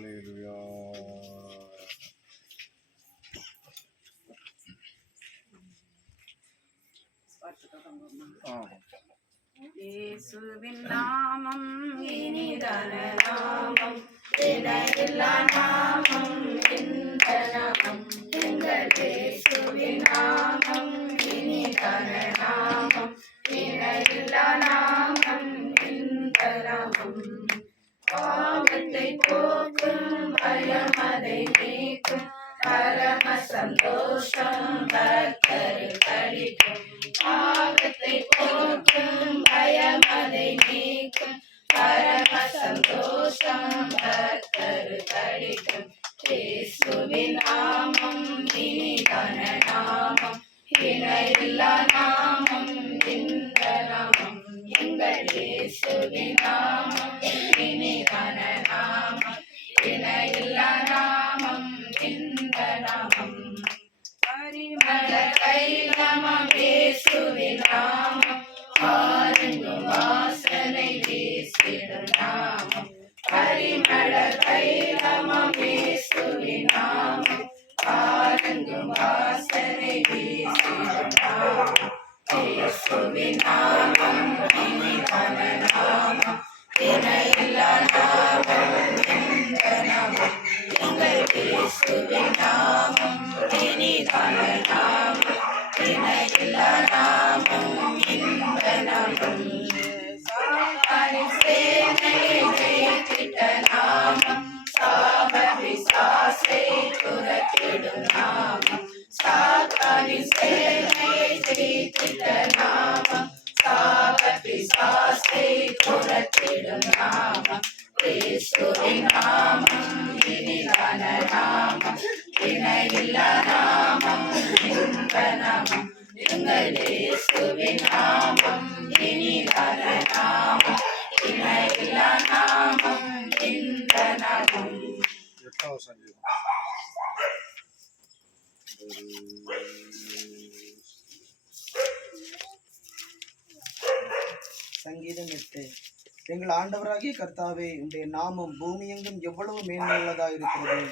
ஹல்லேலூயா. இயேசுவின் நாமம் இனிதான நாமம், இணையில்லா நாமம், இந்த நாமம் எங்கள் இயேசுவின் நாமம். இனிதான நாமம், இணையில்லா நாமம், இந்த நாமம் பாவத்தை போக்கும், பயம் அதை நீக்கும், பரம சந்தோஷம் பக்தரில் அளிக்கும். பாவத்தை போக்கும், பயம் அதை நீக்கும், பரம சந்தோஷம் பக்தரில் அளிக்கும். இயேசுவின் நாமம் இனிதான நாமம், இணையில்லா நாமம், இந்த நாமம் எங்கள் இயேசுவின் நாமம். இனிதான நாமம், இணையில்லா நாமம், இந்த நாமம் பரிமள தைலமம் இயேசுவின் நாமம். ஆரெங்கும் வாசனை வீசிடும் நாமம், பரிமள தைலமம் இயேசுவின் நாமம். ஆரெங்கும் வாசனை வீசிடும் நாமம், இயேசுவின் நாமம். இனிதான நாமம், இணையில்லா நாமம், இந்த நாமம் எங்கள் இயேசுவின் நாமம். இனிதான நாமம், இணையில்லா நாமம், இந்த நாமம் சாத்தானின் சேனையை ஜெயித்திட்ட நாமம், சாப பிசாசை துரத்திடும் நாமம். சாத்தானின் சேனையை ஜெயித்திட்ட நாமம், சாப பிசாசை துரத்திடும் நாமம். இயேசுவின் நாமம் இனிதான நாமம், இணையில்லா நாமம், இந்த நாமம் எங்கள் இயேசுவின் நாமம். இனிதான நாமம், இணையில்லா நாமம், இந்த நாமம். 8வது சங்கீதம். சங்கீதம் 8. எங்கள் ஆண்டவராகிய கர்த்தாவே, உம்முடைய நாமம் பூமியெங்கும் எவ்வளவு மேன்மையுள்ளதா இருக்கிறது.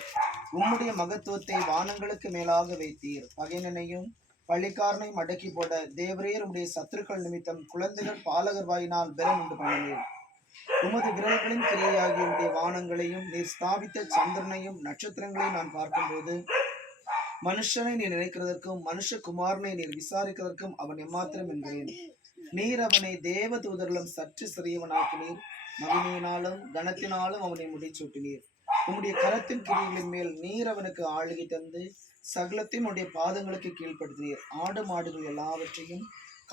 உம்முடைய மகத்துவத்தை வானங்களுக்கு மேலாக வைத்தீர். பகைஞனையும் பள்ளிக்காரனையும் அடக்கி போட தேவரீர் உம்முடைய சத்துருக்கள் நிமித்தம் குழந்தைகள் பாலகர் வாயினால் பலன் உண்டு பண்ணினீர். உமது விரல்களின் கிரியையாகிய உம்முடைய வானங்களையும் நீர் ஸ்தாபித்த சந்திரனையும் நட்சத்திரங்களையும் நான் பார்க்கும்போது, மனுஷனை நீர் நினைக்கிறதற்கும் மனுஷகுமாரனை நீர் விசாரிக்கிறதற்கும் அவன் எம்மாத்திரம் என்கிறேன். நீர் அவனை தேவ தூதர்களும் சற்று சிறியவனாக்கினீர். மகிமையினாலும் கனத்தினாலும் அவனை முடிச்சூட்டினீர். உம்முடைய கரத்தின் கிரியைகளின் மேல் நீர் அவனுக்கு ஆளுகை தந்து சகலத்தையும் உடைய பாதங்களுக்கு கீழ்ப்படுத்தினீர். ஆடு மாடுகள் எல்லாவற்றையும்,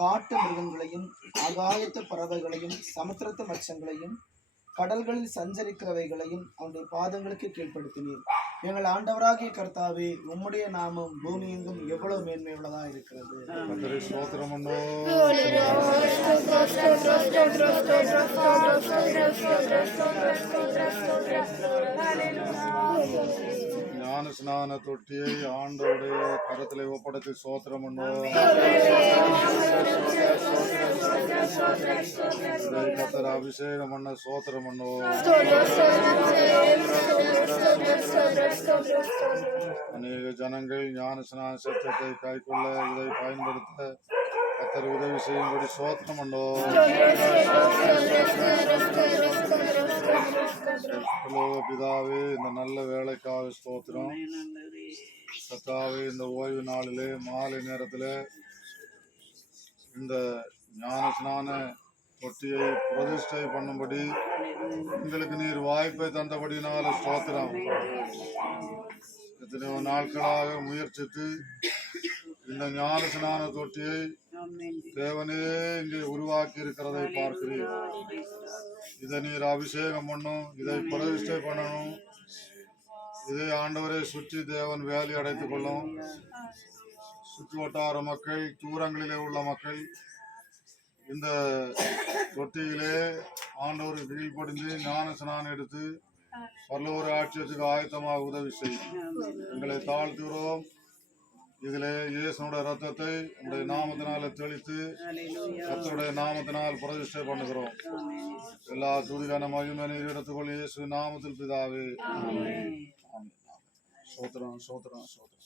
காட்டு மிருகங்களையும், ஆகாயத்து பறவைகளையும், சமுத்திரத்து மச்சங்களையும், கடல்களில் சஞ்சரிக்கிறவைகளையும் அவனுடைய பாதங்களுக்கு கீழ்ப்படுத்தினீர். எங்கள் ஆண்டவராகிய கர்த்தாவே, உம்முடைய நாமம் பூமி எங்கும் எவ்வளவு மேன்மையுள்ளதா இருக்கிறது. ஞான ஸ்நான தொட்டியை ஆண்டவருடைய கரத்திலே ஒப்படைத்து ஸ்தோத்திரம் பண்ணுவோம். கர்த்தர் அபிஷேகம் பண்ண ஸ்தோத்திரம் பண்ணுவோம். அநேக ஜனங்கள் ஞான ஸ்நான சத்தத்தை கைக்கொள்ள இதை பயன்படுத்த கர்த்தர் உதவி செய்யும்படி ஸ்தோத்திரம் பண்ணுவோம். பிதாவே, இந்த நல்ல வேலைக்காக ஸ்தோத்திரம். கர்த்தாவே, இந்த ஓய்வு நாளிலே மாலை நேரத்தில் இந்த ஞான ஸ்நான தொட்டியை பிரதிஷ்டை பண்ணும்படி எங்களுக்கு நீர் வாய்ப்பை தந்தபடினால ஸ்தோத்திரம். எத்தனையோ நாட்களாக முயற்சித்து இந்த ஞான ஸ்நான தொட்டியை தேவனே இங்கே உருவாக்கி இருக்கிறதை பார்க்கிறீர். இதை நீர் அபிஷேகம் பண்ணும், இதை பிரதிஷ்டை பண்ணணும். இதை ஆண்டவரை சுற்றி தேவன் வேலி அடைத்துக் கொள்ளும். சுற்று வட்டார மக்கள், தூரங்களிலே உள்ள மக்கள் இந்த தொட்டியிலே ஆண்டவர் கீழ்ப்படிந்து ஞான ஸ்நானம் எடுத்து பரலோக ஆட்சியத்துக்கு ஆயத்தமாக உதவி செய்யும். எங்களை தாழ்த்துகிறோம். இதிலே இயேசுனுடைய ரத்தத்தை உடைய நாமத்தினால தெளித்து கர்த்தருடைய நாமத்தினால் பிரதிஷ்டை பண்ணுகிறோம். எல்லா துதிகான மகிமை நீர் எடுத்துக்கொள் இயேசு நாமத்தில் பிதாவே. ஆமென். சோத்திரம் சோத்திரம் சோத்திரம்.